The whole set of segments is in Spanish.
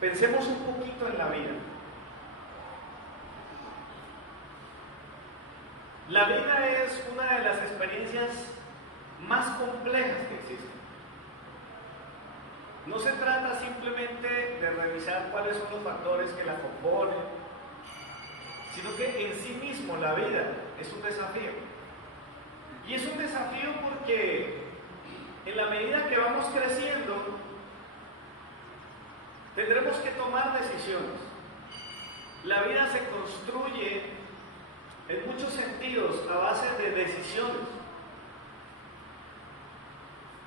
Pensemos un poquito en la vida. La vida es una de las experiencias más complejas que existen. No se trata simplemente de revisar cuáles son los factores que la componen, sino que en sí mismo la vida es un desafío. Y es un desafío porque en la medida que vamos creciendo, tendremos que tomar decisiones. La vida se construye en muchos sentidos a base de decisiones.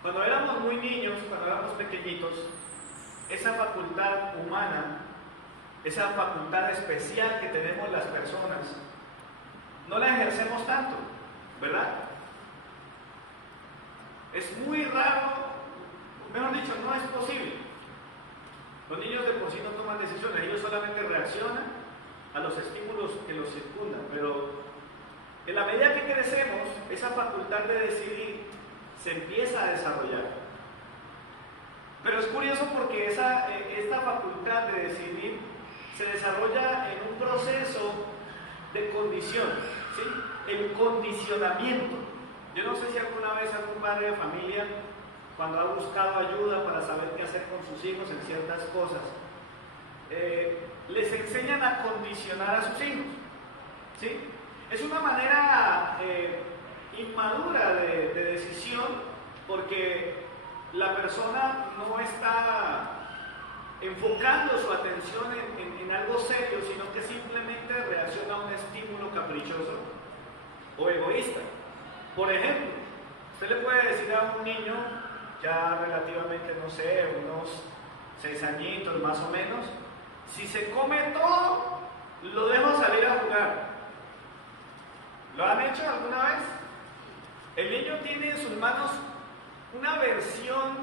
Cuando éramos muy niños, cuando éramos pequeñitos, esa facultad humana, esa facultad especial que tenemos las personas, no la ejercemos tanto, ¿verdad? Es muy raro, mejor dicho, no es posible. Los niños de por sí no toman decisiones, ellos solamente reaccionan a los estímulos que los circundan, pero en la medida que crecemos, esa facultad de decidir se empieza a desarrollar. Pero es curioso porque esta facultad de decidir se desarrolla en un proceso de condición, ¿sí? El condicionamiento. Yo no sé si alguna vez algún padre de familia, cuando ha buscado ayuda para saber qué hacer con sus hijos en ciertas cosas, les enseñan a condicionar a sus hijos, ¿sí? Es una manera inmadura de decisión, porque la persona no está enfocando su atención en algo serio, sino que simplemente reacciona a un estímulo caprichoso o egoísta. Por ejemplo, usted le puede decir a un niño, ya relativamente, no sé, unos 6 añitos más o menos, si se come todo, lo dejo salir a jugar. ¿Lo han hecho alguna vez? El niño tiene en sus manos una versión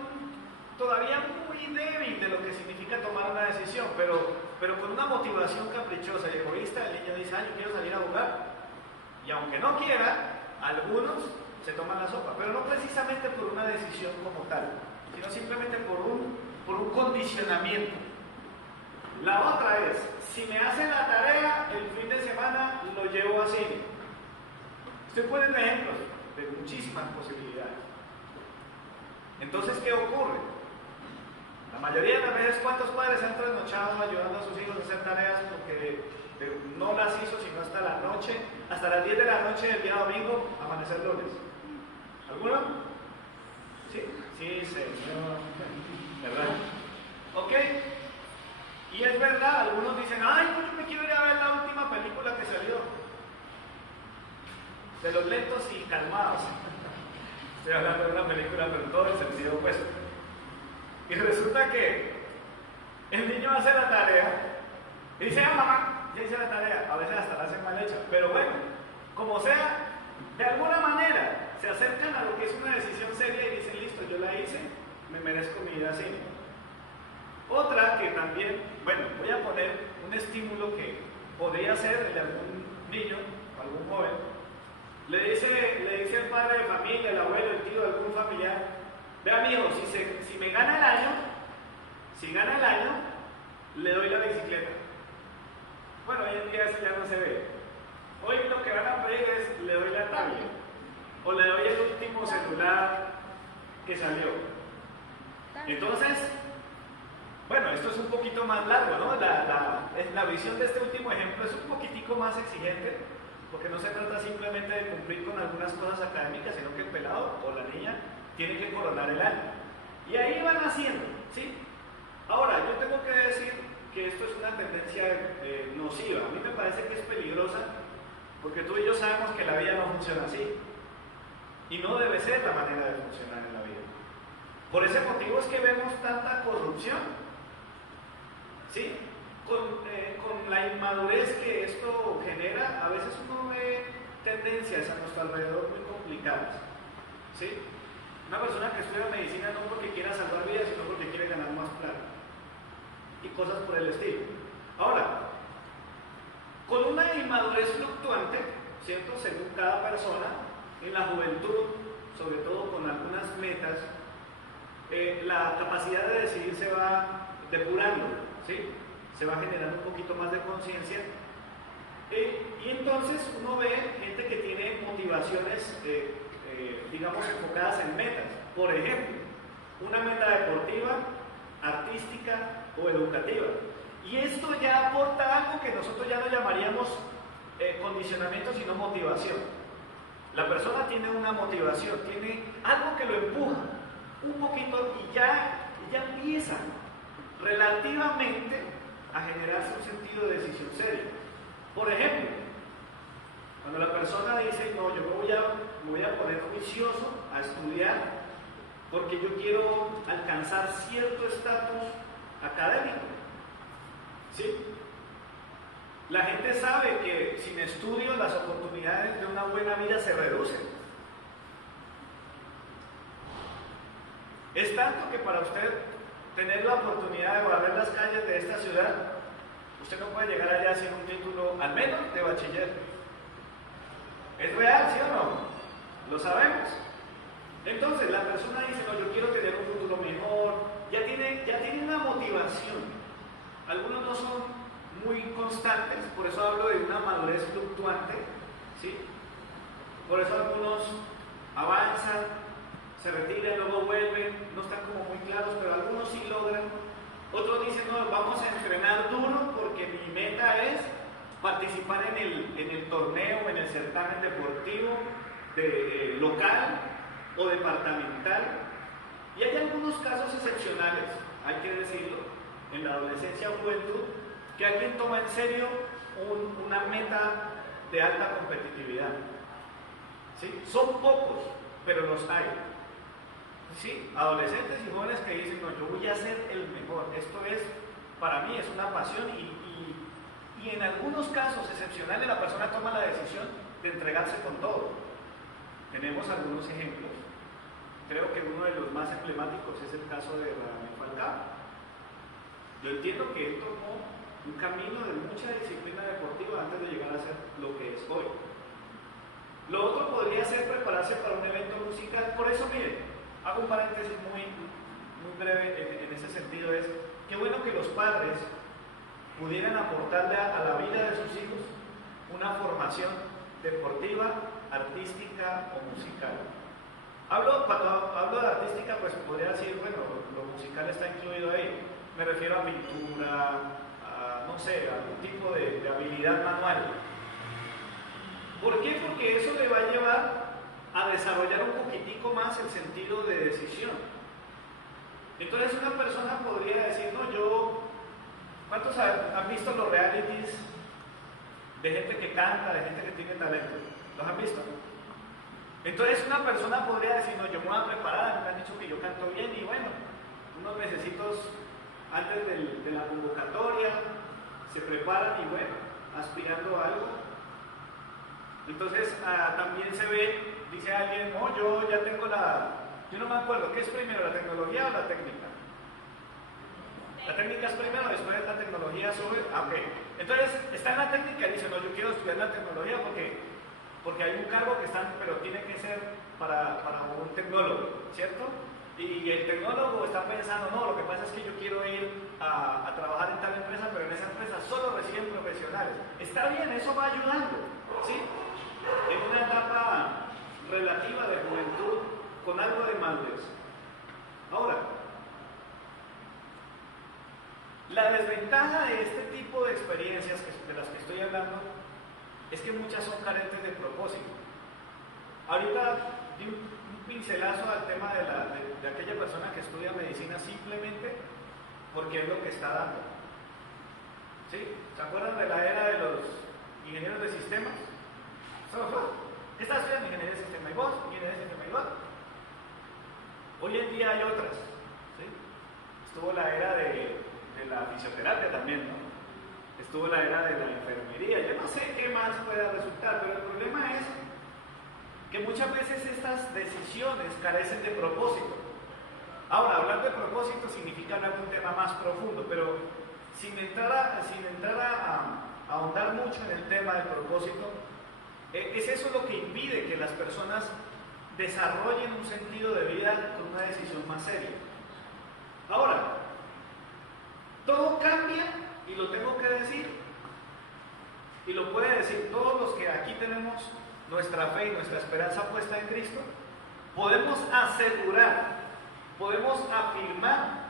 todavía muy débil de lo que significa tomar una decisión, pero con una motivación caprichosa y egoísta. El niño dice, yo quiero salir a jugar. Y aunque no quiera, algunos se toman la sopa, pero no precisamente por una decisión como tal, sino simplemente por un condicionamiento. La otra es, si me hace la tarea, el fin de semana lo llevo a cine. Estoy poniendo ejemplos de muchísimas posibilidades. Entonces, ¿qué ocurre? La mayoría de las veces, ¿cuántos padres han trasnochado ayudando a sus hijos a hacer tareas porque no las hizo sino hasta la noche, hasta las 10 de la noche del día domingo, amanecer lunes? ¿Alguno? Sí, sí, señor. ¿Verdad? ¿Ok? Y es verdad, algunos dicen, pues yo me quiero ir a ver la última película que salió. De los lentos y calmados. Estoy hablando de una película, pero en todo el sentido opuesto. Y resulta que el niño hace la tarea y dice, mamá, ya hice la tarea. A veces hasta la hacen mal hecha. Pero bueno, como sea, de alguna manera se acercan a lo que es una decisión seria y dicen, listo, yo la hice, me merezco mi vida así. Otra que también, voy a poner un estímulo que podría ser el de algún niño o algún joven. Le dice el padre de familia, el abuelo, el tío, algún familiar, vea mijo, si me gana el año, le doy la bicicleta. Bueno, hoy en día eso ya no se ve. Hoy lo que van a pedir es, le doy la tablet, o le doy el último celular que salió. Entonces, esto es un poquito más largo, ¿no? La visión de este último ejemplo es un poquitico más exigente, porque no se trata simplemente de cumplir con algunas cosas académicas, sino que el pelado o la niña tiene que coronar el año. Y ahí van haciendo, ¿sí? Ahora, yo tengo que decir que esto es una tendencia nociva. A mí me parece que es peligrosa, porque tú y yo sabemos que la vida no funciona así. Y no debe ser la manera de funcionar en la vida. Por ese motivo es que vemos tanta corrupción, ¿sí? Con la inmadurez que esto genera, a veces uno ve tendencias a nuestro alrededor muy complicadas, ¿sí? Una persona que estudia medicina no porque quiera salvar vidas, sino porque quiere ganar más plata y cosas por el estilo. Ahora, con una inmadurez fluctuante, ¿cierto? Según cada persona, en la juventud, sobre todo con algunas metas, la capacidad de decidir se va depurando. ¿sí? Se va generando un poquito más de conciencia. Y entonces uno ve gente que tiene motivaciones, digamos, enfocadas en metas. Por ejemplo, una meta deportiva, artística o educativa. Y esto ya aporta algo que nosotros ya no llamaríamos condicionamiento, sino motivación. La persona tiene una motivación, tiene algo que lo empuja un poquito y ya empieza relativamente a generarse un sentido de decisión serio. Por ejemplo, cuando la persona dice, no, yo me voy a poner juicioso a estudiar porque yo quiero alcanzar cierto estatus académico, ¿sí? La gente sabe que sin estudios las oportunidades de una buena vida se reducen. Es tanto que para usted tener la oportunidad de barrer las calles de esta ciudad, usted no puede llegar allá sin un título, al menos de bachiller. ¿Es real, sí o no? Lo sabemos. Entonces la persona dice, no, yo quiero tener un futuro mejor, ya tiene una motivación. Algunos no son muy constantes, por eso hablo de una madurez fluctuante, ¿sí? Por eso algunos avanzan, se retiran, luego vuelven, no están como muy claros, pero algunos sí logran. Otros dicen, no, vamos a entrenar duro porque mi meta es participar en el torneo, en el certamen deportivo local o departamental. Y hay algunos casos excepcionales, hay que decirlo, en la adolescencia o juventud, que alguien toma en serio una meta de alta competitividad. ¿Sí? Son pocos, pero los hay. ¿Sí? Adolescentes y jóvenes que dicen, no, yo voy a ser el mejor, esto es, para mí es una pasión y en algunos casos excepcionales la persona toma la decisión de entregarse con todo. Tenemos algunos ejemplos. Creo que uno de los más emblemáticos es el caso de Radamel Falcao. Yo entiendo que él tomó un camino de mucha disciplina deportiva antes de llegar a ser lo que es hoy. Lo otro podría ser prepararse para un evento musical. Por eso, miren, hago un paréntesis muy breve en ese sentido. Es qué bueno que los padres pudieran aportarle a la vida de sus hijos una formación deportiva, artística o musical. Cuando hablo de artística, pues podría decir, bueno, lo musical está incluido ahí. Me refiero a pintura, no sé, a algún tipo de habilidad manual. ¿Por qué? Porque eso le va a llevar a desarrollar un poquitico más el sentido de decisión. Entonces una persona podría decir, no, ¿cuántos han visto los realities de gente que canta, de gente que tiene talento? ¿Los han visto? Entonces una persona podría decir, no, yo me voy a preparar, me han dicho que yo canto bien y bueno, unos mesecitos antes de la convocatoria se preparan y bueno, aspirando a algo. Entonces también se ve, dice alguien, no, yo ya tengo yo no me acuerdo, ¿qué es primero, la tecnología o la técnica? La técnica es primero, después la tecnología sube. Ok. Entonces está en la técnica y dice, no, yo quiero estudiar la tecnología porque hay un cargo que están, pero tiene que ser para un tecnólogo, ¿cierto? Y el tecnólogo está pensando, no, lo que pasa es que yo quiero ir a trabajar en tal empresa, pero en esa empresa solo reciben profesionales. Está bien, eso va ayudando, ¿sí? En una etapa relativa de juventud con algo de madurez. Ahora, la desventaja de este tipo de experiencias de las que estoy hablando es que muchas son carentes de propósito. Ahorita di un pincelazo al tema de aquella persona que estudia medicina simplemente porque es lo que está dando. ¿Sí? ¿Se acuerdan de la era de los ingenieros de sistemas? ¿Qué está estudiando? Ingeniería de sistema y vos, ingeniería de sistema y vos. Hoy en día hay otras. ¿Sí? Estuvo la era de la fisioterapia también, ¿no? Estuvo la era de la enfermería. Yo no sé qué más pueda resultar, pero el problema es que muchas veces estas decisiones carecen de propósito. Ahora, hablar de propósito significa hablar de un tema más profundo, pero sin entrar a ahondar mucho en el tema del propósito, es eso lo que impide que las personas desarrollen un sentido de vida con una decisión más seria. Ahora, todo cambia y lo puede decir todos los que aquí tenemos nuestra fe y nuestra esperanza puesta en Cristo, podemos asegurar, podemos afirmar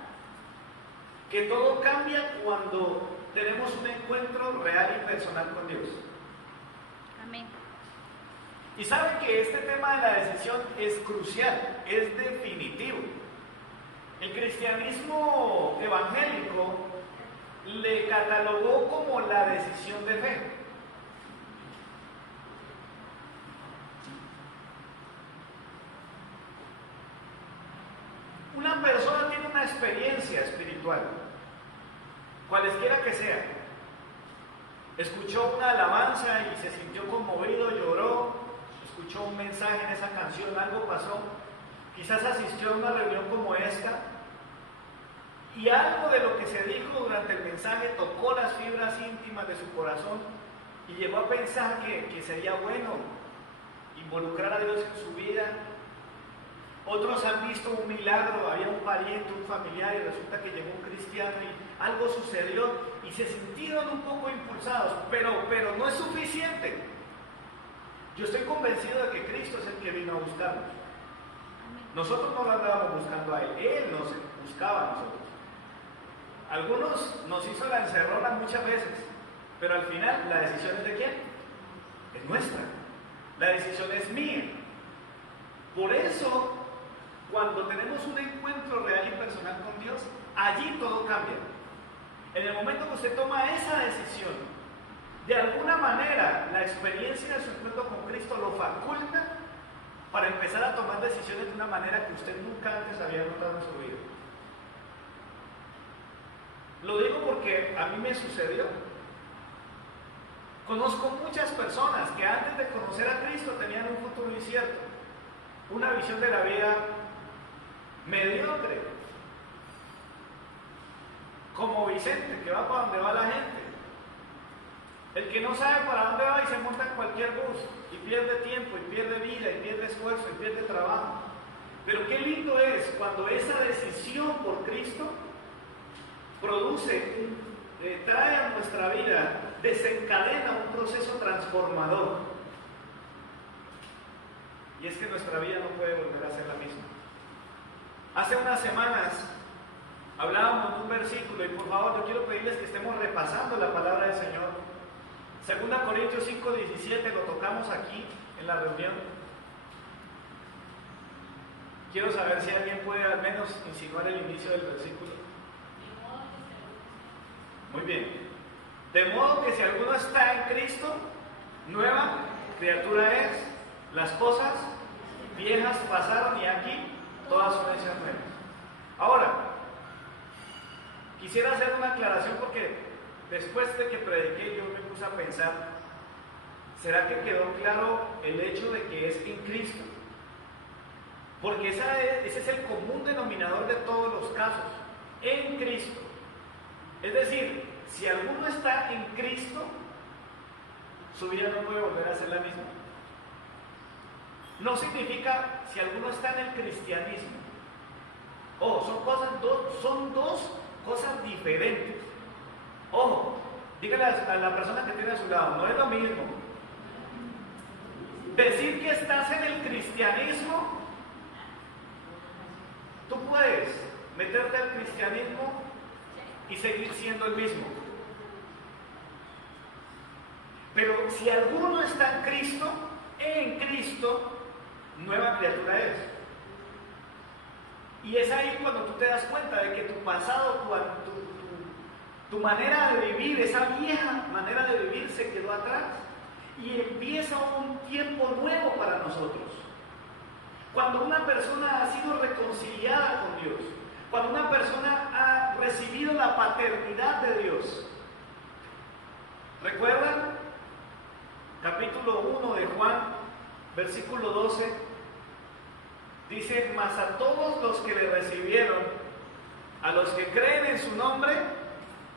que todo cambia cuando tenemos un encuentro real y personal con Dios. Amén. Y saben que este tema de la decisión es crucial, es definitivo. El cristianismo evangélico le catalogó como la decisión de fe. Una persona tiene una experiencia espiritual, cualesquiera que sea. Escuchó una alabanza y se sintió conmovido, lloró, escuchó un mensaje en esa canción, algo pasó. Quizás asistió a una reunión como esta y algo de lo que se dijo durante el mensaje tocó las fibras íntimas de su corazón y llegó a pensar que sería bueno involucrar a Dios en su vida. Otros han visto un milagro, había un pariente, un familiar, y resulta que llegó un cristiano y algo sucedió y se sintieron un poco impulsados, pero no es suficiente. Yo estoy convencido de que Cristo es el que vino a buscarnos. Nosotros no lo andábamos buscando a Él nos buscaba a nosotros. Algunos nos hizo la encerrona muchas veces, pero al final la decisión es de quién? Es nuestra. La decisión es mía. Por eso, cuando tenemos un encuentro real y personal con Dios, allí todo cambia. En el momento que usted toma esa decisión, de alguna manera la experiencia de su encuentro con Cristo lo faculta para empezar a tomar decisiones de una manera que usted nunca antes había notado en su vida. Lo digo porque a mí me sucedió. Conozco muchas personas que antes de conocer a Cristo tenían un futuro incierto, una visión de la vida mediocre, como Vicente, que va para donde va la gente, el que no sabe para dónde va y se monta en cualquier bus y pierde tiempo y pierde vida y pierde esfuerzo y pierde trabajo. Pero qué lindo es cuando esa decisión por Cristo produce, trae a nuestra vida, desencadena un proceso transformador. Y es que nuestra vida no puede volver a ser la misma. Hace unas semanas hablábamos de un versículo y por favor yo quiero pedirles que estemos repasando la palabra del Señor. 2 Corintios 5:17, lo tocamos aquí en la reunión. Quiero saber si alguien puede al menos insinuar el inicio del versículo. Muy bien. De modo que si alguno está en Cristo, nueva criatura es. Las cosas viejas pasaron y aquí todas son hechas nuevas. Ahora, quisiera hacer una aclaración porque después de que prediqué yo me puse a pensar, ¿será que quedó claro el hecho de que es en Cristo? Porque ese es el común denominador de todos los casos, en Cristo. Es decir, si alguno está en Cristo, su vida no puede volver a ser la misma. No significa si alguno está en el cristianismo. Son dos cosas diferentes. Ojo, dígale a la persona que tiene a su lado, no es lo mismo decir que estás en el cristianismo. Tú puedes meterte al cristianismo y seguir siendo el mismo. Pero si alguno está en Cristo, nueva criatura es. Y es ahí cuando tú te das cuenta de que tu pasado, tu manera de vivir, esa vieja manera de vivir se quedó atrás y empieza un tiempo nuevo para nosotros. Cuando una persona ha sido reconciliada con Dios, cuando una persona ha recibido la paternidad de Dios. ¿Recuerdan? Capítulo 1 de Juan, versículo 12, dice: mas a todos los que le recibieron, a los que creen en su nombre,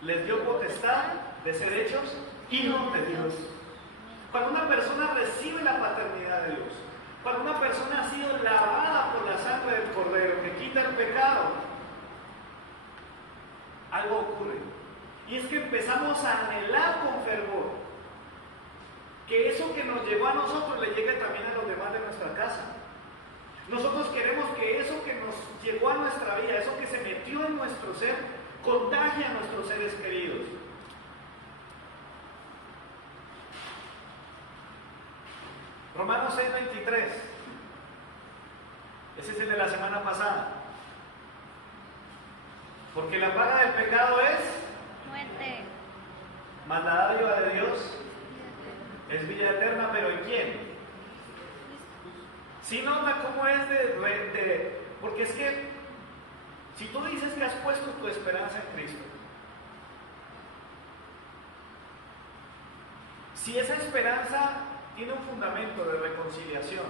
les dio potestad de ser hechos hijos de Dios. Cuando una persona recibe la paternidad de Dios, cuando una persona ha sido lavada por la sangre del Cordero que quita el pecado, algo ocurre. Y es que empezamos a anhelar con fervor que eso que nos llegó a nosotros le llegue también a los demás de nuestra casa. Nosotros queremos que eso que nos llegó a nuestra vida, eso que se metió en nuestro ser, contagie a nuestros seres queridos. Romanos 6:23. Ese es el de la semana pasada. Porque la paga del pecado es muerte. mas la dádiva de Dios es vida eterna, pero ¿en quién? Si nota cómo es porque es que si tú dices que has puesto tu esperanza en Cristo, si esa esperanza tiene un fundamento de reconciliación,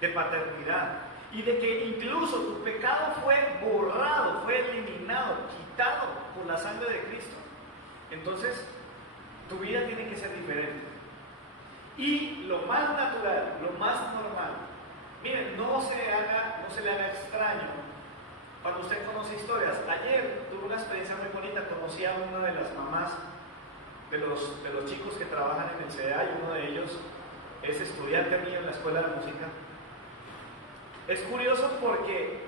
de paternidad, y de que incluso tu pecado fue borrado, fue eliminado, quitado por la sangre de Cristo, entonces tu vida tiene que ser diferente. Y lo más natural, lo más normal, miren, no se le haga extraño cuando usted conoce historias. Ayer tuve una experiencia muy bonita, conocí a una de las mamás de los chicos que trabajan en el CEA, y uno de ellos es estudiante mío en la escuela de música. Es curioso porque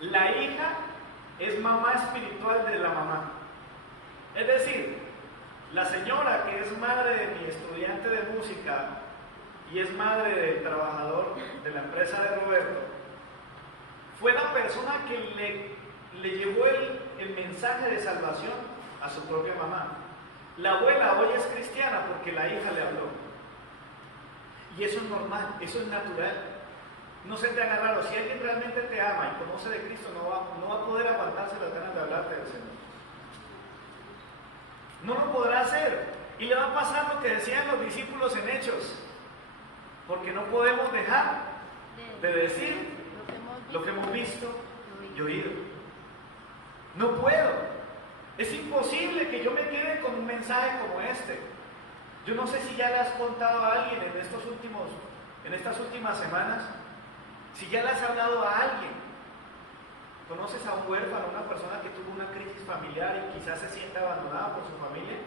la hija es mamá espiritual de la mamá. Es decir, la señora que es madre de mi estudiante de música y es madre del trabajador de la empresa de Roberto, fue la persona que le llevó el mensaje de salvación a su propia mamá. La abuela hoy es cristiana porque la hija le habló. Y eso es normal, eso es natural. No se te haga raro. Si alguien realmente te ama y conoce de Cristo, no va a poder aguantarse las ganas de hablarte del Señor. No lo podrá hacer. Y le va a pasar lo que decían los discípulos en Hechos. Porque no podemos dejar de decir lo que hemos visto y oído. No puedo. Es imposible que yo me quede con un mensaje como este. Yo no sé si ya le has contado a alguien en estas últimas semanas, si ya le has hablado a alguien. ¿Conoces a un huérfano, una persona que tuvo una crisis familiar y quizás se siente abandonada por su familia?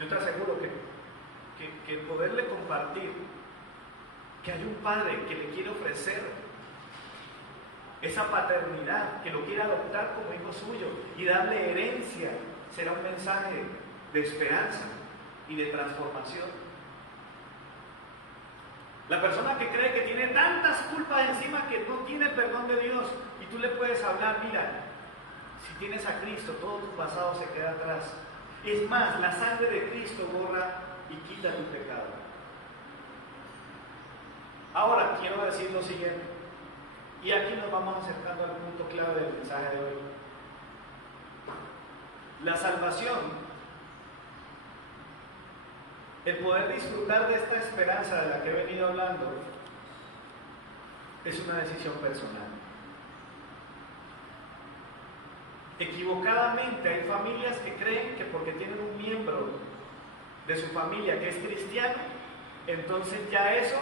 Yo te aseguro que poderle compartir que hay un padre que le quiere ofrecer esa paternidad, que lo quiere adoptar como hijo suyo y darle herencia, será un mensaje de esperanza y de transformación. La persona que cree que tiene tantas culpas encima que no tiene el perdón de Dios, y tú le puedes hablar, mira, si tienes a Cristo, todo tu pasado se queda atrás. Es más, la sangre de Cristo borra y quita tu pecado. Ahora quiero decir lo siguiente, y aquí nos vamos acercando al punto clave del mensaje de hoy. La salvación, el poder disfrutar de esta esperanza de la que he venido hablando, es una decisión personal. Equivocadamente hay familias que creen que porque tienen un miembro de su familia que es cristiano, entonces ya eso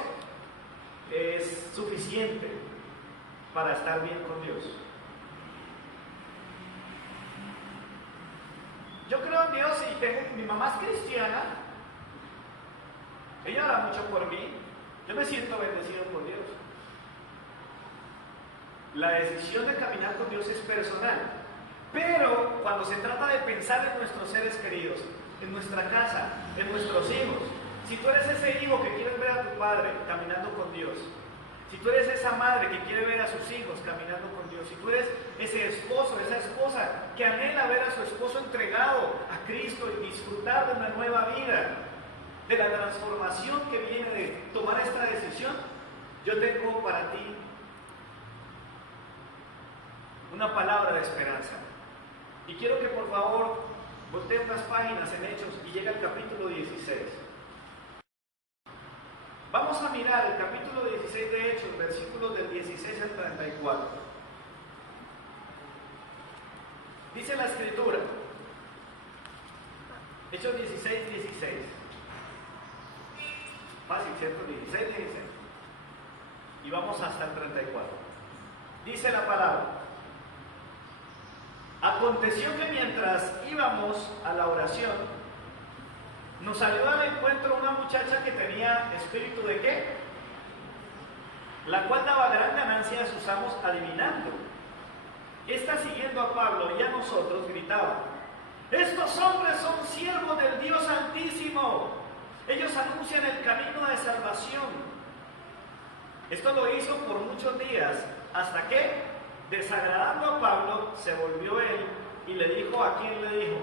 es suficiente para estar bien con Dios. Yo creo en Dios y mi mamá es cristiana. Ella ora mucho por mí. Yo me siento bendecido por Dios. La decisión de caminar con Dios es personal. Pero cuando se trata de pensar en nuestros seres queridos, en nuestra casa, en nuestros hijos, si tú eres ese hijo que quieres ver a tu padre caminando con Dios, si tú eres esa madre que quiere ver a sus hijos caminando con Dios, si tú eres ese esposo, esa esposa que anhela ver a su esposo entregado a Cristo y disfrutar de una nueva vida, de la transformación que viene de tomar esta decisión, yo tengo para ti una palabra de esperanza. Y quiero que por favor voltee unas páginas en Hechos y llegue al capítulo 16. Vamos a mirar el capítulo 16 de Hechos, versículos del 16 al 34. Dice la Escritura, Hechos 16, 16. Fácil, ¿cierto? 16, 16. Y vamos hasta el 34. Dice la palabra: aconteció que mientras íbamos a la oración, Nos salió al encuentro una muchacha que tenía espíritu de qué, la cual daba gran ganancia a sus amos adivinando. Esta, siguiendo a Pablo y a nosotros, gritaba: estos hombres son siervos del Dios Altísimo, ellos anuncian el camino de salvación. Esto lo hizo por muchos días, hasta que, desagradando a Pablo, se volvió él y le dijo: ¿a quién le dijo?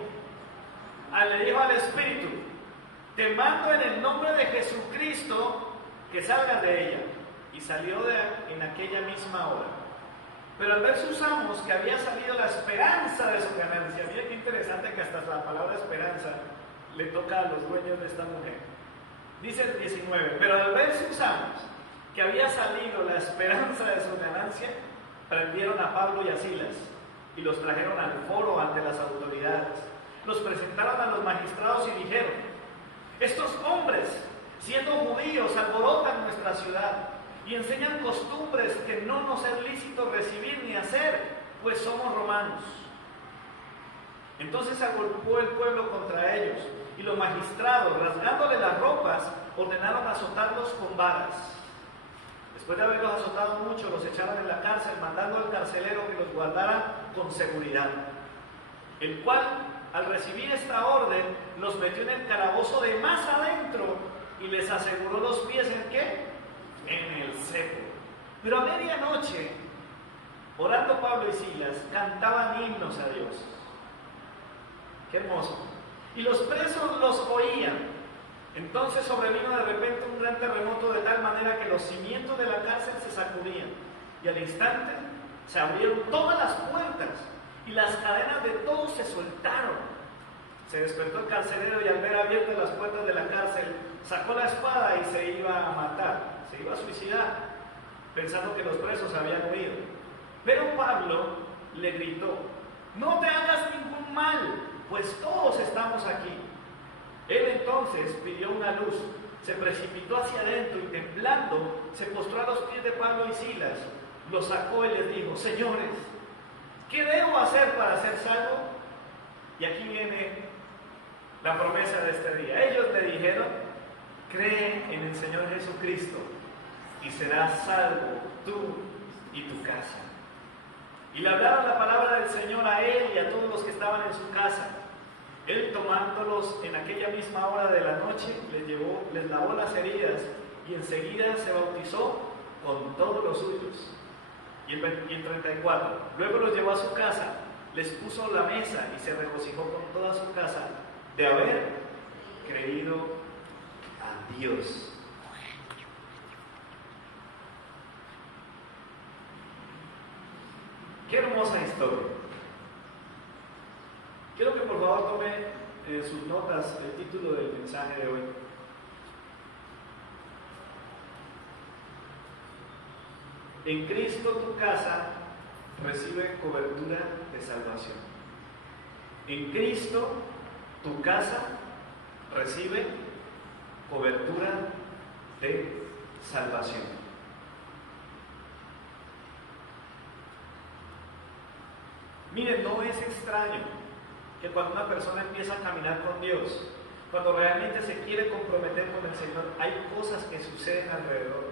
Le dijo al espíritu: te mando en el nombre de Jesucristo que salgas de ella. Y salió en aquella misma hora. Pero al ver sus amos que había salido la esperanza de su ganancia, mira qué interesante que hasta la palabra esperanza le toca a los dueños de esta mujer. Dice el 19, pero al ver sus amos que había salido la esperanza de su ganancia, prendieron a Pablo y a Silas y los trajeron al foro ante las autoridades. Los presentaron a los magistrados y dijeron: estos hombres, siendo judíos, alborotan nuestra ciudad y enseñan costumbres que no nos es lícito recibir ni hacer, pues somos romanos. Entonces se agolpó el pueblo contra ellos, y los magistrados, rasgándole las ropas, ordenaron azotarlos con varas. Después de haberlos azotado mucho, los echaron en la cárcel, mandando al carcelero que los guardara con seguridad, el cual, al recibir esta orden, los metió en el calabozo de más adentro y les aseguró los pies ¿en qué? En el seco. Pero a medianoche, orando Pablo y Silas, cantaban himnos a Dios. Qué hermoso. Y los presos los oían. Entonces sobrevino de repente un gran terremoto, de tal manera que los cimientos de la cárcel se sacudían, y al instante se abrieron todas las puertas y las cadenas de todos se soltaron. Se despertó el carcelero y al ver abiertas las puertas de la cárcel, sacó la espada y se iba a matar, se iba a suicidar, pensando que los presos habían huido. Pero Pablo le gritó: no te hagas ningún mal, pues todos estamos aquí. Él entonces pidió una luz, se precipitó hacia adentro y temblando se postró a los pies de Pablo y Silas, los sacó y les dijo: señores, ¿qué debo hacer para ser salvo? Y aquí viene la promesa de este día. Ellos le dijeron: cree en el Señor Jesucristo y serás salvo tú y tu casa. Y le hablaron la palabra del Señor a él y a todos los que estaban en su casa. Él, tomándolos en aquella misma hora de la noche, les lavó las heridas y enseguida se bautizó con todos los suyos. Y el 34, luego los llevó a su casa, les puso la mesa y se regocijó con toda su casa de haber creído a Dios. Qué hermosa historia. Quiero que por favor tome sus notas el título del mensaje de hoy. En Cristo tu casa recibe cobertura de salvación. En Cristo tu casa recibe cobertura de salvación. Miren, no es extraño que cuando una persona empieza a caminar con Dios, cuando realmente se quiere comprometer con el Señor, hay cosas que suceden alrededor,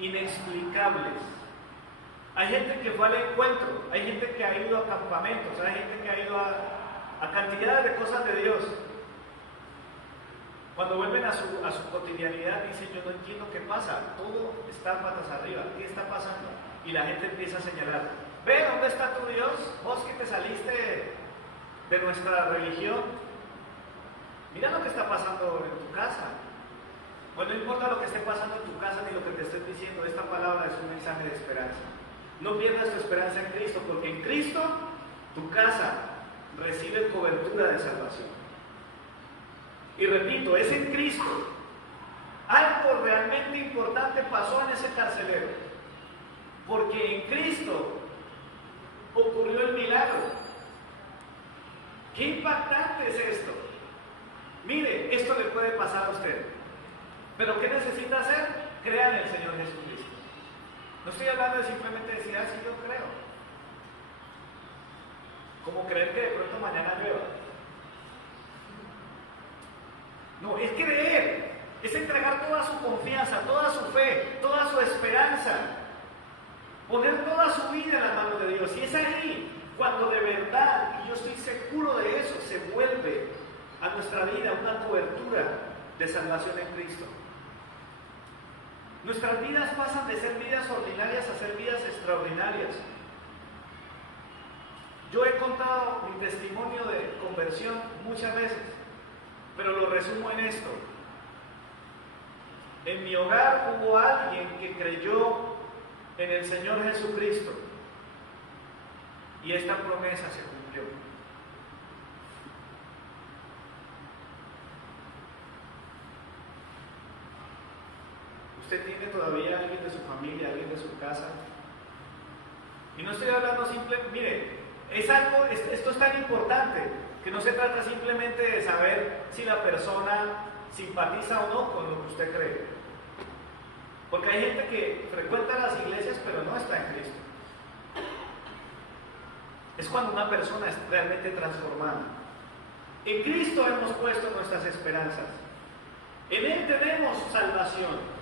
inexplicables. Hay gente que fue al encuentro, hay gente que ha ido a campamentos, hay gente que ha ido a cantidades de cosas de Dios. Cuando vuelven a su cotidianidad, dicen: yo no entiendo qué pasa, todo está patas arriba, ¿qué está pasando? Y la gente empieza a señalar: ve, ¿dónde está tu Dios? Vos que te saliste de nuestra religión, mira lo que está pasando en tu casa. Bueno, no importa lo que esté pasando en tu casa ni lo que te estoy diciendo, esta palabra es un mensaje de esperanza. No pierdas tu esperanza en Cristo, porque en Cristo tu casa recibe cobertura de salvación. Y repito, es en Cristo. Algo realmente importante pasó en ese carcelero, porque en Cristo ocurrió el milagro. ¡Qué impactante es esto! Mire, esto le puede pasar a usted. ¿Pero qué necesita hacer? Crea en el Señor Jesucristo. No estoy hablando de simplemente decir: ah, sí, yo creo. Como creer que de pronto mañana llueva. No, es creer, es entregar toda su confianza, toda su fe, toda su esperanza, poner toda su vida en las manos de Dios. Y es ahí cuando de verdad, y yo estoy seguro de eso, se vuelve a nuestra vida una cobertura de salvación en Cristo. Nuestras vidas pasan de ser vidas ordinarias a ser vidas extraordinarias. Yo he contado mi testimonio de conversión muchas veces, pero lo resumo en esto. En mi hogar hubo alguien que creyó en el Señor Jesucristo y esta promesa se cumplió. Usted tiene todavía a alguien de su familia, alguien de su casa. Y no estoy hablando simplemente, mire, esto es tan importante que no se trata simplemente de saber si la persona simpatiza o no con lo que usted cree. Porque hay gente que frecuenta las iglesias pero no está en Cristo. Es cuando una persona es realmente transformada. En Cristo hemos puesto nuestras esperanzas. En Él tenemos salvación.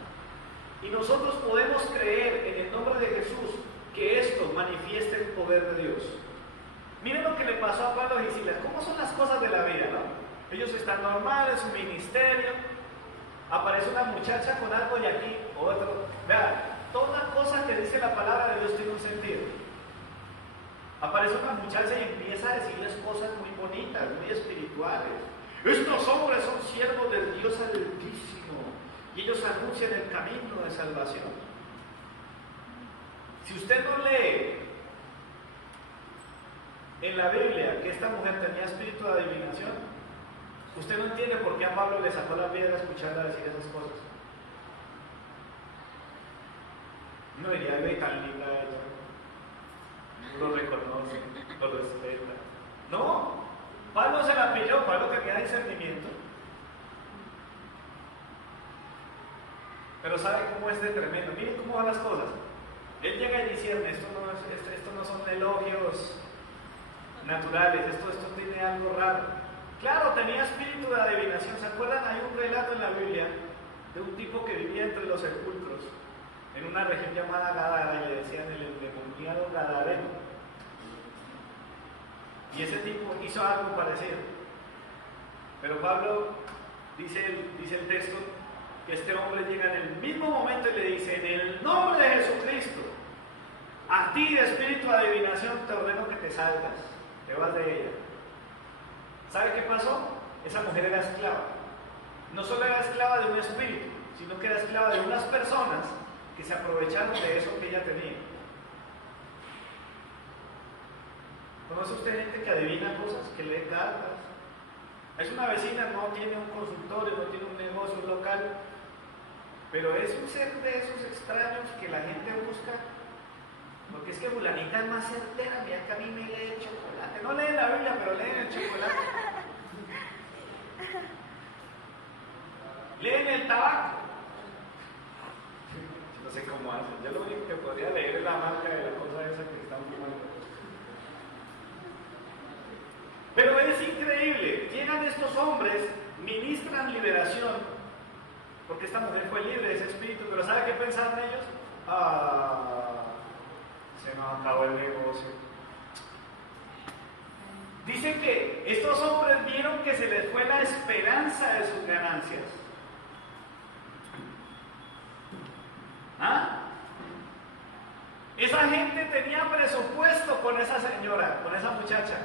Y nosotros podemos creer en el nombre de Jesús que esto manifieste el poder de Dios. Miren lo que le pasó a Pablo y Silas. ¿Cómo son las cosas de la vida, no? Ellos están normales en su ministerio. Aparece una muchacha con algo y aquí otro. Vean, toda cosa que dice la palabra de Dios tiene un sentido. Aparece una muchacha y empieza a decirles cosas muy bonitas, muy espirituales. Estos hombres son siervos del Dios Altísimo y ellos anuncian el camino de salvación. Si usted no lee en la Biblia que esta mujer tenía espíritu de adivinación, usted no entiende por qué a Pablo le sacó la piedra escucharla decir esas cosas. No diría, ve tan linda ella, lo reconoce, lo respeta. No, Pablo se la pilló, Pablo tenía discernimiento. Pero ¿sabe cómo es de tremendo? Miren cómo van las cosas. Él llega y discierne, esto no son elogios naturales, esto tiene algo raro. Claro, tenía espíritu de adivinación. ¿Se acuerdan? Hay un relato en la Biblia de un tipo que vivía entre los sepulcros, en una región llamada Gadara, y le decían el endemoniado gadareno. Y ese tipo hizo algo parecido. Pero Pablo, dice el texto, que este hombre llega en el mismo momento y le dice: en el nombre de Jesucristo, a ti de espíritu de adivinación te ordeno que te salgas, te vas de ella. ¿Sabe qué pasó? Esa mujer era esclava. No solo era esclava de un espíritu, sino que era esclava de unas personas que se aprovecharon de eso que ella tenía. ¿Conoce usted gente que adivina cosas, que lee cartas? Es una vecina, no tiene un consultorio, no tiene un negocio local, pero es un ser de esos extraños que la gente busca, porque es que fulanita es más certera. Mira que a mí me lee el chocolate. No leen la Biblia, pero leen el chocolate. Leen el tabaco. No sé cómo hacen. Yo lo único que podría leer es la marca de la cosa esa que están fumando. Pero es increíble. Llegan estos hombres, ministran liberación, porque esta mujer fue libre de ese espíritu, pero ¿sabe qué pensaban ellos? Se nos acabó el negocio. Dice que estos hombres vieron que se les fue la esperanza de sus ganancias. ¿Ah? Esa gente tenía presupuesto con esa señora, con esa muchacha.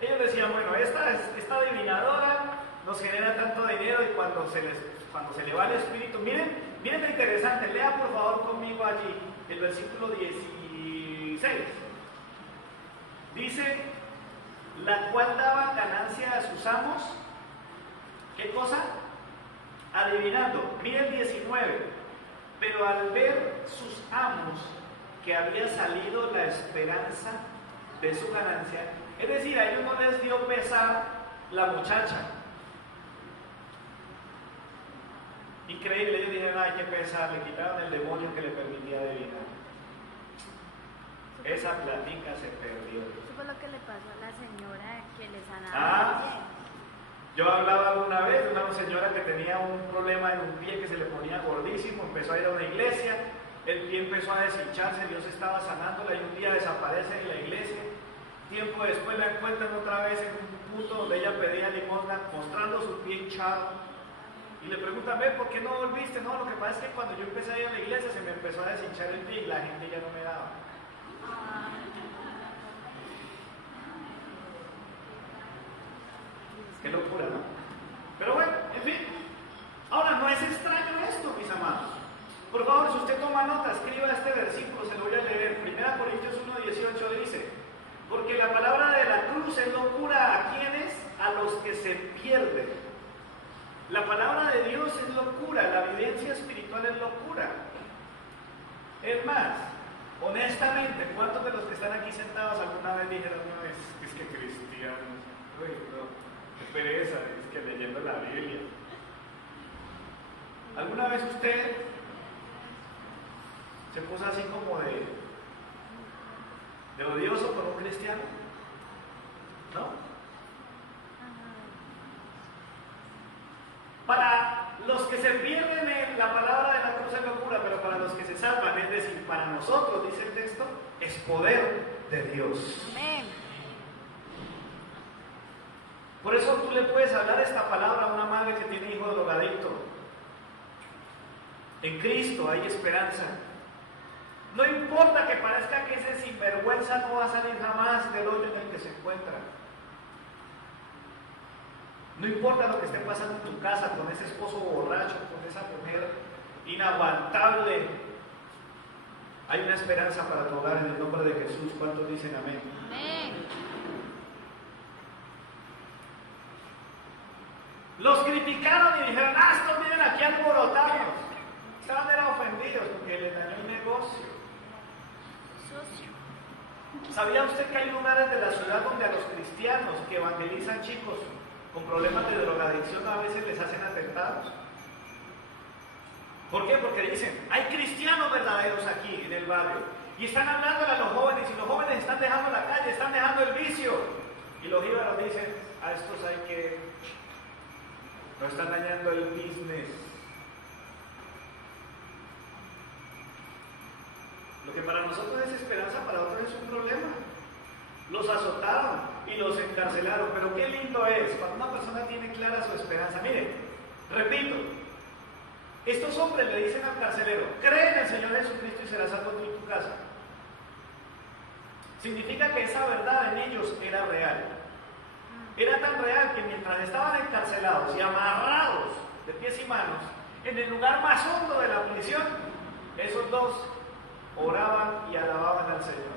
Ellos decían, bueno, esta adivinadora nos genera tanto dinero, y cuando se le va el espíritu, miren lo interesante, lea por favor conmigo allí el versículo 16. Dice, la cual daba ganancia a sus amos. ¿Qué cosa? Adivinando. Miren el 19. Pero al ver sus amos que había salido la esperanza de su ganancia, es decir, a ellos no les dio pesar la muchacha. Increíble, ellos dijeron, hay que pesar, le quitaron el demonio que le permitía adivinar. Esa platica se perdió. Eso fue lo que le pasó a la señora que le sanaba. Yo hablaba alguna vez de una señora que tenía un problema en un pie que se le ponía gordísimo, empezó a ir a una iglesia, el pie empezó a deshincharse, Dios estaba sanándola y un día desaparece en la iglesia. Tiempo después la encuentran otra vez en un punto donde ella pedía limosna, mostrando su pie hinchado. Y le preguntan, ve, ¿por qué no volviste? No, lo que pasa es que cuando yo empecé a ir a la iglesia se me empezó a deshinchar el pie y la gente ya no me daba. Qué locura, ¿no? Pero bueno, en fin. Ahora, no es extraño esto, mis amados. Por favor, si usted toma nota, escriba este versículo, se lo voy a leer. 1 Corintios 1:18 dice: porque la palabra de la cruz es locura a quienes, a los que se pierden. La palabra de Dios es locura, la evidencia espiritual es locura. Es más, honestamente, ¿cuántos de los que están aquí sentados alguna vez dijeron, no, es que cristianos, uy, no, qué pereza, es que leyendo la Biblia? ¿Alguna vez usted se puso así como de odioso con un cristiano? ¿No? Para los que se pierden en la palabra de la cruz es locura, pero para los que se salvan, es decir, para nosotros, dice el texto, es poder de Dios. Amén. Por eso tú le puedes hablar esta palabra a una madre que tiene hijo drogadicto. En Cristo hay esperanza. No importa que parezca que ese sinvergüenza no va a salir jamás del hoyo en el que se encuentra. No importa lo que esté pasando en tu casa con ese esposo borracho, con esa mujer inaguantable. Hay una esperanza para tu hogar en el nombre de Jesús. ¿Cuántos dicen amén? Amén. Los criticaron y dijeron, estos vienen aquí a alborotarnos. Estaban era ofendidos porque les dañó el negocio. ¿Sabía usted que hay lugares de la ciudad donde a los cristianos que evangelizan chicos con problemas de drogadicción a veces les hacen atentados? ¿Por qué? Porque dicen, hay cristianos verdaderos aquí en el barrio y están hablándole a los jóvenes y los jóvenes están dejando la calle, están dejando el vicio y los íbaros dicen, a estos hay que, no están dañando el business. Lo que para nosotros es esperanza, para otros es un problema. Los azotaron y los encarcelaron, pero qué lindo es cuando una persona tiene clara su esperanza. Miren, repito, estos hombres le dicen al carcelero, cree en el Señor Jesucristo y serás salvo tú y tu casa. Significa que esa verdad en ellos era real. Era tan real que mientras estaban encarcelados y amarrados de pies y manos, en el lugar más hondo de la prisión, esos dos oraban y alababan al Señor.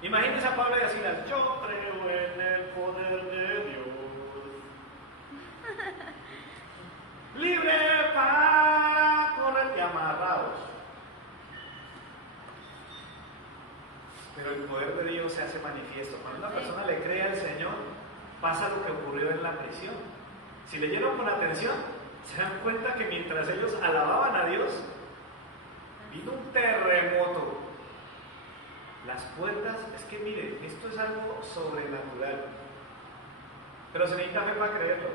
Imagínense a Pablo y a Silas, yo creo en el poder de Dios. Libre para correr y amarrados. Pero el poder de Dios se hace manifiesto. Cuando una persona le cree al Señor, pasa lo que ocurrió en la prisión. Si leyeron con atención, se dan cuenta que mientras ellos alababan a Dios, vino un terremoto. Las puertas, es que miren, esto es algo sobrenatural. Pero se necesita fe para creerlo.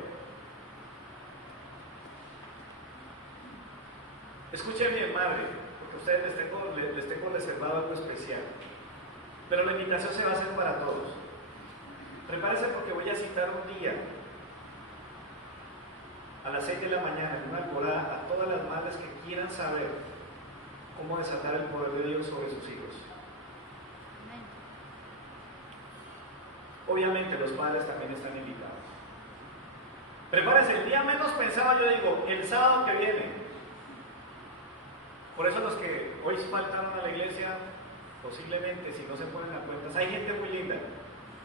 Escuchen bien, madre, porque a ustedes les tengo reservado algo especial. Pero la invitación se va a hacer para todos. Prepárense porque voy a citar un día a las 6 de la mañana en una alborada a todas las madres que quieran saber cómo desatar el poder de Dios sobre sus hijos. Obviamente los padres también están invitados. Prepárense, el día menos pensado, yo digo, el sábado que viene. Por eso los que hoy faltaron a la iglesia, posiblemente, si no se ponen a cuentas, hay gente muy linda,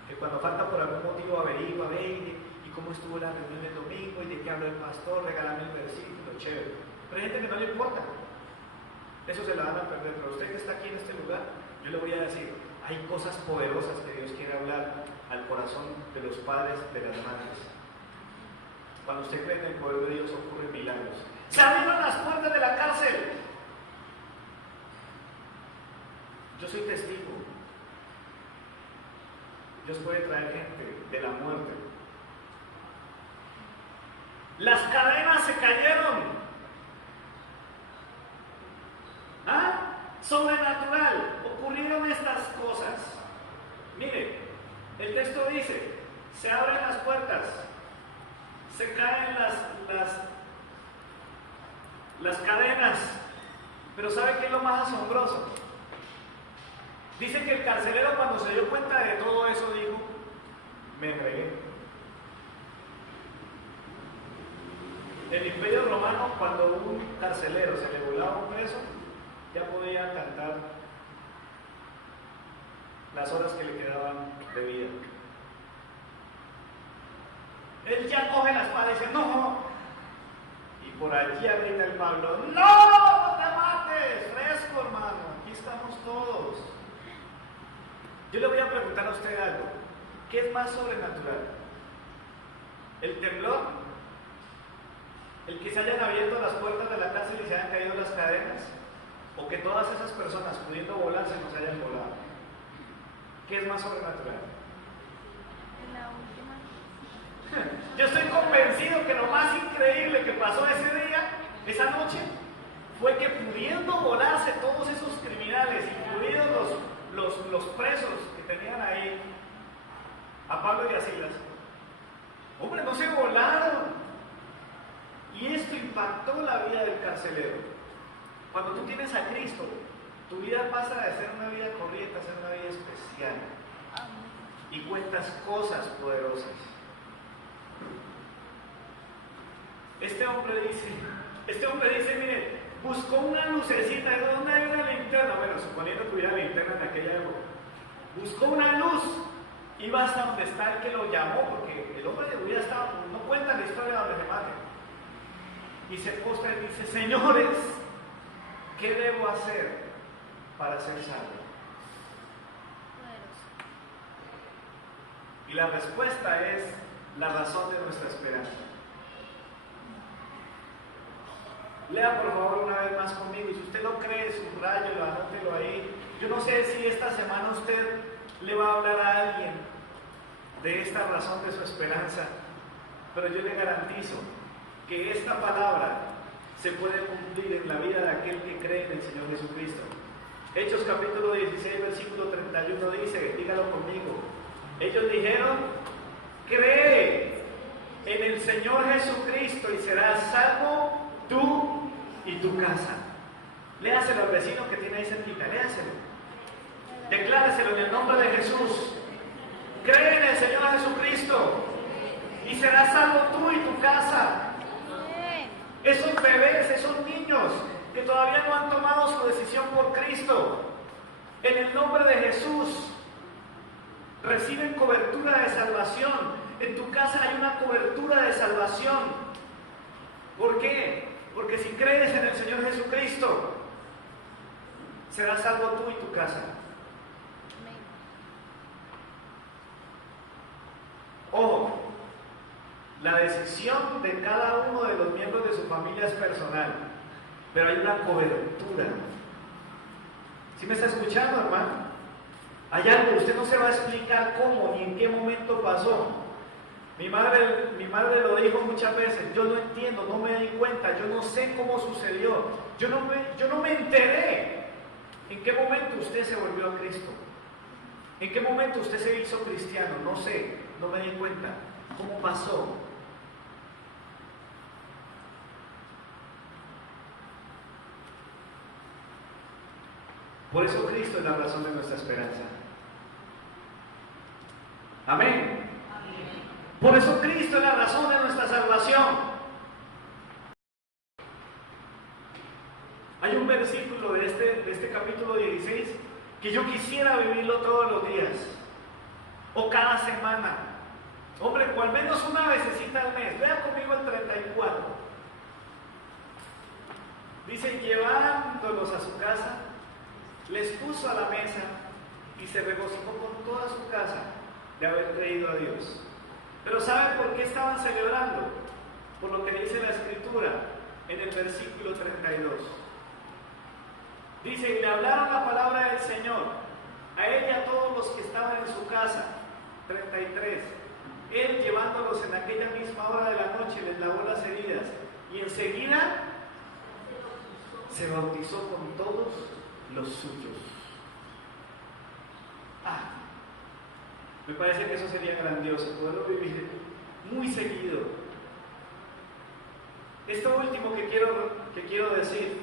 que cuando falta por algún motivo averigua, ve, y cómo estuvo la reunión el domingo, y de qué habló el pastor, regálame el versículo, chévere. Pero hay gente que no le importa. Eso se la van a perder, pero usted que está aquí en este lugar, yo le voy a decir, hay cosas poderosas que Dios quiere hablar al corazón de los padres, de las madres. Cuando usted cree en el poder de Dios ocurren milagros. Se abrieron las puertas de la cárcel. Yo soy testigo. Dios puede traer gente de la muerte. Las cadenas se cayeron. ¿Ah? Sobrenatural. Ocurrieron estas cosas. Mire, el texto dice, se abren las puertas, se caen las cadenas. Pero ¿sabe qué es lo más asombroso? Dice que el carcelero, cuando se dio cuenta de todo eso, dijo, me regué. En el Imperio Romano, cuando un carcelero se le volaba un preso, ya podía cantar las horas que le quedaban de vida. Él ya coge la espada y dice, no. Y por allí grita el Pablo, no, no te mates, fresco hermano, aquí estamos todos. Yo le voy a preguntar a usted algo, ¿qué es más sobrenatural? ¿El temblor? ¿El que se hayan abierto las puertas de la cárcel y se hayan caído las cadenas? ¿O que todas esas personas pudiendo volar se nos hayan volado? ¿Qué es más sobrenatural? La última. Yo estoy convencido que lo más increíble que pasó ese día, esa noche, fue que pudiendo volarse todos esos criminales, incluidos los presos que tenían ahí, a Pablo y a Silas, hombre, no se volaron. Y esto impactó la vida del carcelero. Cuando tú tienes a Cristo, tu vida pasa de ser una vida corriente a ser una vida especial. Y cuentas cosas poderosas. Este hombre dice, mire, buscó una lucecita. ¿De dónde hay una linterna? Bueno, suponiendo que hubiera linterna en aquella época. Buscó una luz. Iba hasta donde está el que lo llamó, porque el hombre hubiera estado, no cuenta la historia donde se mate. Y se postra y dice, señores, ¿qué debo hacer para ser salvo? Y la respuesta es la razón de nuestra esperanza. Lea por favor una vez más conmigo, y si usted lo cree, subrayelo, anótelo ahí. Yo no sé si esta semana usted le va a hablar a alguien de esta razón de su esperanza, pero yo le garantizo que esta palabra se puede cumplir en la vida de aquel que cree en el Señor Jesucristo. Hechos capítulo 16, versículo 31 dice, dígalo conmigo, ellos dijeron, cree en el Señor Jesucristo y serás salvo tú y tu casa. Léaselo al vecino que tiene ahí cerquita, léaselo. Decláreselo en el nombre de Jesús. Cree en el Señor Jesucristo y serás salvo tú y tu casa. Esos bebés, esos niños que todavía no han tomado su decisión por Cristo, en el nombre de Jesús, reciben cobertura de salvación. En tu casa hay una cobertura de salvación. ¿Por qué? Porque si crees en el Señor Jesucristo, serás salvo tú y tu casa. Ojo, la decisión de cada uno de los miembros de su familia es personal, pero hay una cobertura. ¿Sí me está escuchando, hermano? Hay algo, usted no se va a explicar cómo ni en qué momento pasó. Mi madre lo dijo muchas veces, yo no entiendo, no me di cuenta, yo no sé cómo sucedió, yo no me enteré en qué momento usted se volvió a Cristo, en qué momento usted se hizo cristiano, no sé, no me di cuenta, ¿cómo pasó? Por eso Cristo es la razón de nuestra esperanza. Amén. Por eso Cristo es la razón de nuestra salvación. Hay un versículo de este capítulo 16 que yo quisiera vivirlo todos los días o cada semana. Hombre, o al menos una vecesita al mes. Vea conmigo el 34. Dice, llevándolos a su casa, les puso a la mesa y se regocijó con toda su casa de haber creído a Dios. Pero ¿saben por qué estaban celebrando? Por lo que dice la Escritura en el versículo 32. Dice, y le hablaron la palabra del Señor a él y a todos los que estaban en su casa. 33. Él, llevándolos en aquella misma hora de la noche, les lavó las heridas y enseguida se bautizó con todos los suyos. Me parece que eso sería grandioso, poderlo vivir muy seguido. Esto último que quiero decir,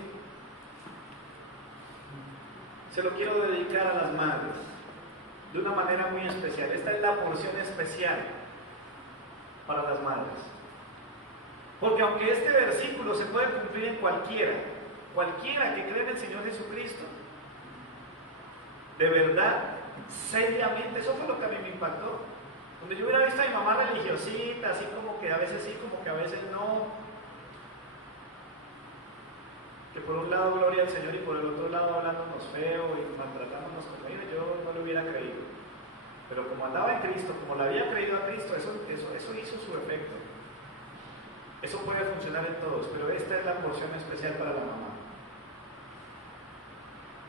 se lo quiero dedicar a las madres, de una manera muy especial. Esta es la porción especial para las madres. Porque aunque este versículo se puede cumplir en cualquiera que cree en el Señor Jesucristo, de verdad, seriamente, eso fue lo que a mí me impactó. Cuando yo hubiera visto a mi mamá religiosita, así como que a veces sí, como que a veces no, que por un lado gloria al Señor y por el otro lado hablándonos feo y maltratándonos como ellos, yo no lo hubiera creído. Pero como andaba en Cristo, como le había creído a Cristo, eso hizo su efecto. Eso puede funcionar en todos, pero esta es la porción especial para la mamá.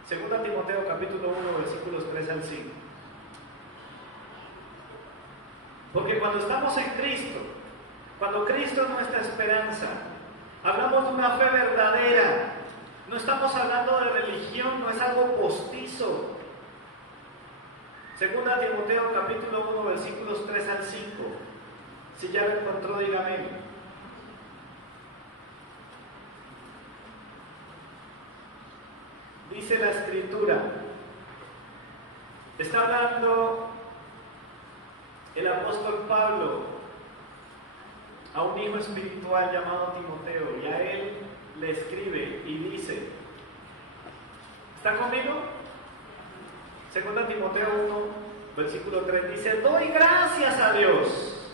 Segunda Timoteo capítulo 1, versículos 3 al 5. Porque cuando estamos en Cristo, cuando Cristo es nuestra esperanza, hablamos de una fe verdadera. No estamos hablando de religión, no es algo postizo. Segunda Timoteo capítulo 1, versículos 3 al 5. Si ya lo encontró, dígame. Dice la Escritura, está hablando el apóstol Pablo a un hijo espiritual llamado Timoteo, y a él le escribe y dice, ¿está conmigo? Segunda Timoteo 1, versículo 3, dice, doy gracias a Dios,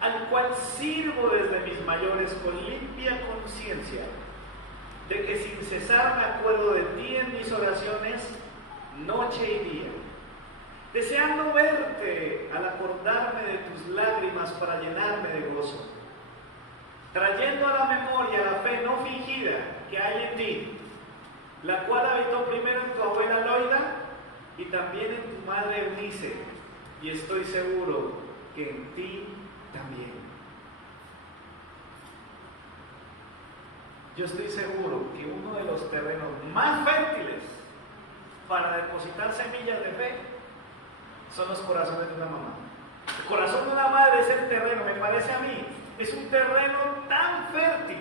al cual sirvo desde mis mayores con limpia conciencia, de que sin cesar me acuerdo de ti en mis oraciones, noche y día, deseando verte al acordarme de tus lágrimas para llenarme de gozo, trayendo a la memoria la fe no fingida que hay en ti, la cual habitó primero en tu abuela Loida y también en tu madre Eunice, y estoy seguro que en ti también. Yo estoy seguro que uno de los terrenos más fértiles para depositar semillas de fe son los corazones de una mamá. El corazón de una madre es el terreno, me parece a mí, es un terreno tan fértil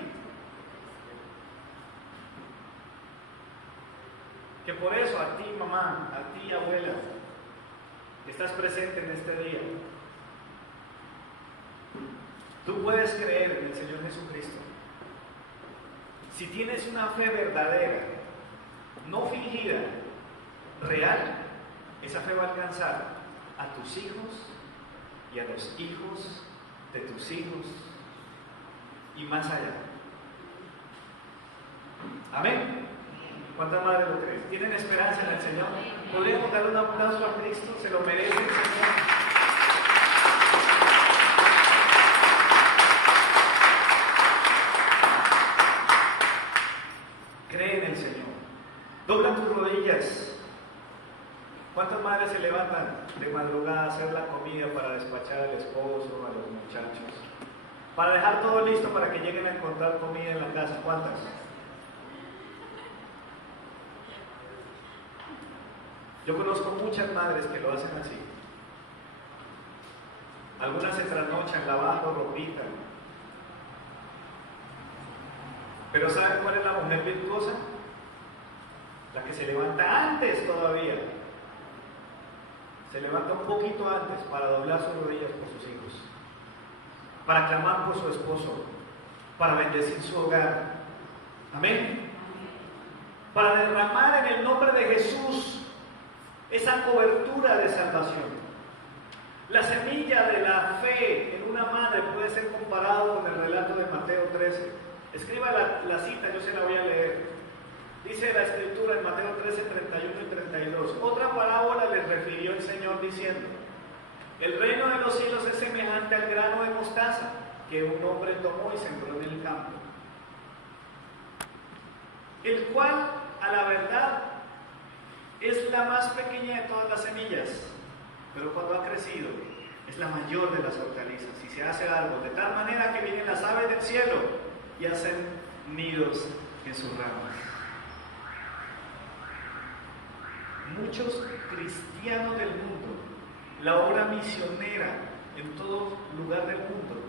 que por eso a ti mamá, a ti abuela, que estás presente en este día, tú puedes creer en el Señor Jesucristo. Si tienes una fe verdadera, no fingida, real, esa fe va a alcanzar a tus hijos y a los hijos de tus hijos y más allá. Amén. ¿Cuántas madres lo creen? ¿Tienen esperanza en el Señor? ¿Podríamos darle un aplauso a Cristo? ¿Se lo merece el Señor? Cree en el Señor. Dobla tus rodillas. ¿Cuántas madres se levantan de madrugada a hacer la comida para despachar al esposo, a los muchachos? Para dejar todo listo para que lleguen a encontrar comida en la casa. ¿Cuántas? Yo conozco muchas madres que lo hacen así. Algunas se trasnochan lavando ropita. Pero ¿saben cuál es la mujer virtuosa? La que se levanta antes todavía. Se levanta un poquito antes para doblar sus rodillas por sus hijos, para clamar por su esposo, para bendecir su hogar. Amén. Para derramar en el nombre de Jesús esa cobertura de salvación. La semilla de la fe en una madre puede ser comparado con el relato de Mateo 13. Escriba la cita, yo se la voy a leer. Dice la Escritura en Mateo 13, 31 y 32. Otra parábola les refirió el Señor diciendo: el reino de los cielos es semejante al grano de mostaza que un hombre tomó y sembró en el campo, el cual, a la verdad, es la más pequeña de todas las semillas, pero cuando ha crecido es la mayor de las hortalizas y se hace árbol, de tal manera que vienen las aves del cielo y hacen nidos en sus ramas. Muchos cristianos del mundo, la obra misionera en todo lugar del mundo,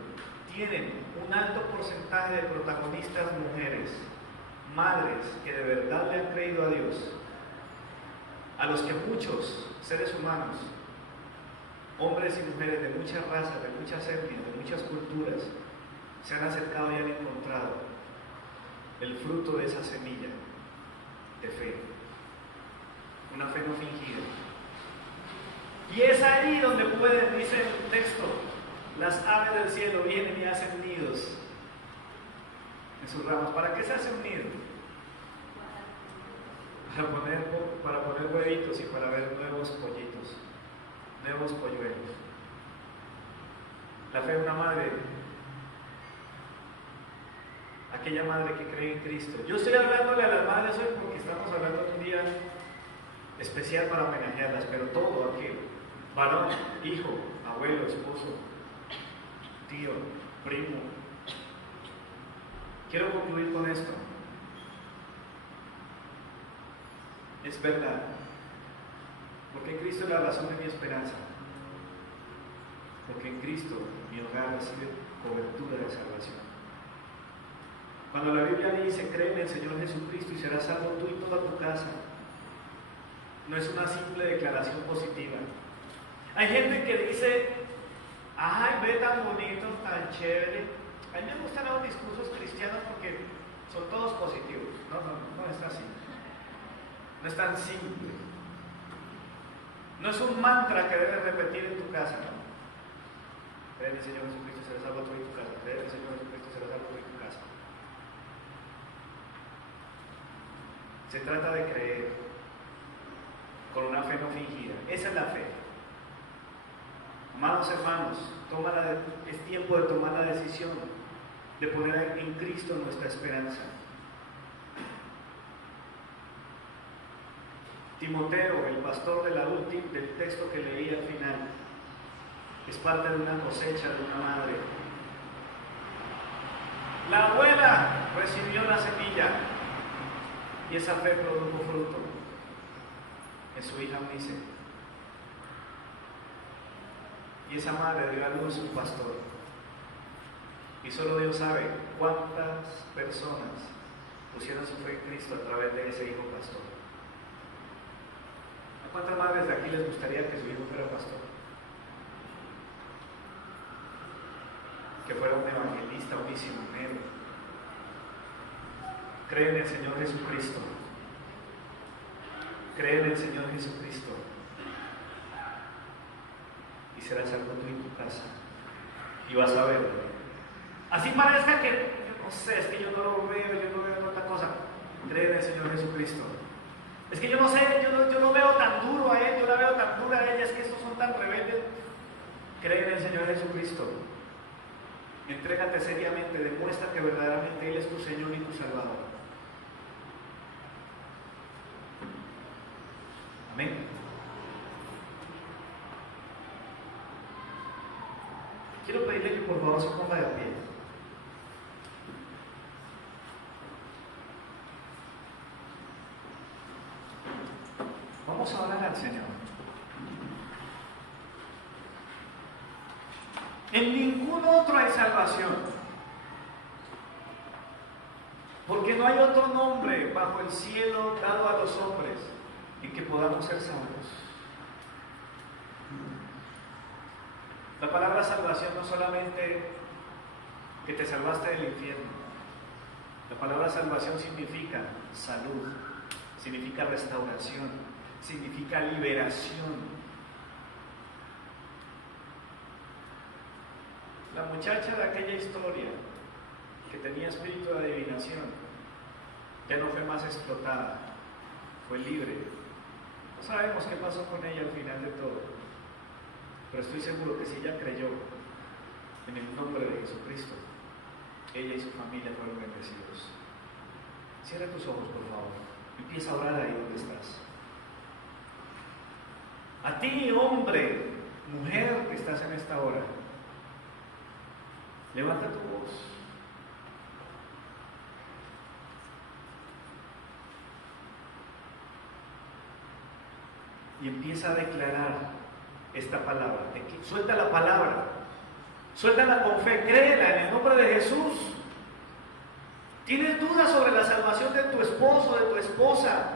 tienen un alto porcentaje de protagonistas mujeres, madres que de verdad le han creído a Dios, a los que muchos seres humanos, hombres y mujeres de muchas razas, de muchas etnias, de muchas culturas, se han acercado y han encontrado el fruto de esa semilla de fe, una fe no fingida. Y es ahí donde pueden, dice el texto, las aves del cielo vienen y hacen nidos en sus ramas. ¿Para qué se hace un nido? Para poner huevitos y para ver nuevos pollitos, nuevos polluelos. La fe de una madre, aquella madre que cree en Cristo. Yo estoy hablándole a las madres hoy porque estamos hablando de un día especial para homenajearlas, pero todo aquel, varón, hijo, abuelo, esposo, tío, primo. Quiero concluir con esto. Es verdad, porque Cristo es la razón de mi esperanza, porque en Cristo mi hogar recibe cobertura de salvación. Cuando la Biblia dice, cree en el Señor Jesucristo y serás salvo tú y toda tu casa, no es una simple declaración positiva. Hay gente que dice, ay, ve tan bonito, tan chévere. A mí me gustan los discursos cristianos porque son todos positivos. No es así. No es tan simple. No es un mantra que debes repetir en tu casa, ¿no? Cree en el Señor Jesucristo y serás salvo tú y tu casa. Cree en el Señor Jesucristo y serás salvo tú y tu casa. Se trata de creer con una fe no fingida. Esa es la fe. Amados hermanos, es tiempo de tomar la decisión de poner en Cristo nuestra esperanza. Timoteo, el pastor del texto que leí al final, es parte de una cosecha de una madre. La abuela recibió la semilla y esa fe produjo fruto en su hija Eunice. Y esa madre dio a luz un pastor. Y solo Dios sabe cuántas personas pusieron su fe en Cristo a través de ese hijo pastor. ¿A cuántas madres de aquí les gustaría que su hijo fuera pastor? Que fuera un evangelista, un misionero. Cree en el Señor Jesucristo. Cree en el Señor Jesucristo. Y serás salvo tú y tu casa. Y vas a verlo. Así parezca que, yo no sé, es que yo no lo veo, yo no veo otra cosa. Cree en el Señor Jesucristo. Es que yo no sé, yo no veo tan duro a él, yo la veo tan dura a ella, es que estos son tan rebeldes. Cree en el Señor Jesucristo. Entrégate seriamente, demuestra que verdaderamente Él es tu Señor y tu Salvador. Amén. Quiero pedirle que por favor se ponga de pie. Vamos a orar al Señor. En ningún otro hay salvación, porque no hay otro nombre bajo el cielo dado a los hombres en que podamos ser salvos. La palabra salvación no solamente que te salvaste del infierno. La palabra salvación significa salud, significa restauración, significa liberación. La muchacha de aquella historia que tenía espíritu de adivinación ya no fue más explotada, fue libre. No sabemos qué pasó con ella al final de todo, pero estoy seguro que si ella creyó en el nombre de Jesucristo, ella y su familia fueron bendecidos. Cierra tus ojos, por favor. Empieza a orar ahí donde estás. A ti, hombre, estás en esta hora, levanta tu voz. Y empieza a declarar esta palabra. Suelta la palabra. Suéltala con fe, créela en el nombre de Jesús. ¿Tienes dudas sobre la salvación de tu esposo, de tu esposa?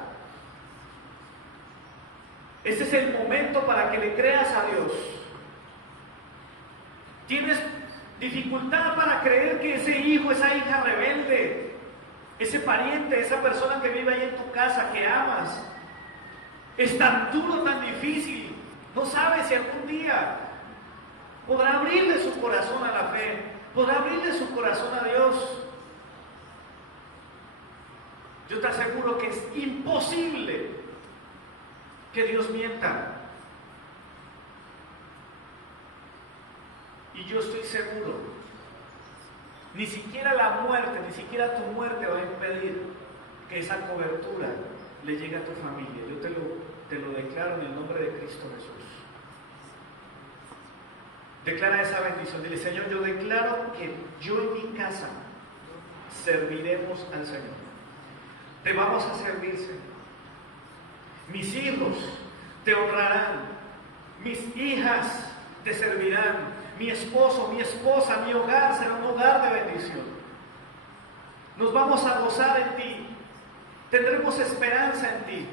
Este es el momento para que le creas a Dios. ¿Tienes dificultad para creer que ese hijo, esa hija rebelde, ese pariente, esa persona que vive ahí en tu casa, que amas, es tan duro, tan difícil? No sabes si algún día podrá abrirle su corazón a la fe, podrá abrirle su corazón a Dios. Yo te aseguro que es imposible que Dios mienta. Y yo estoy seguro, ni siquiera la muerte, ni siquiera tu muerte va a impedir que esa cobertura le llegue a tu familia. Yo te lo declaro en el nombre de Cristo Jesús. Declara esa bendición. Dile: Señor, yo declaro que yo en mi casa serviremos al Señor. Te vamos a servir, Señor. Mis hijos te honrarán. Mis hijas te servirán. Mi esposo, mi esposa, mi hogar será un hogar de bendición. Nos vamos a gozar en ti. Tendremos esperanza en ti.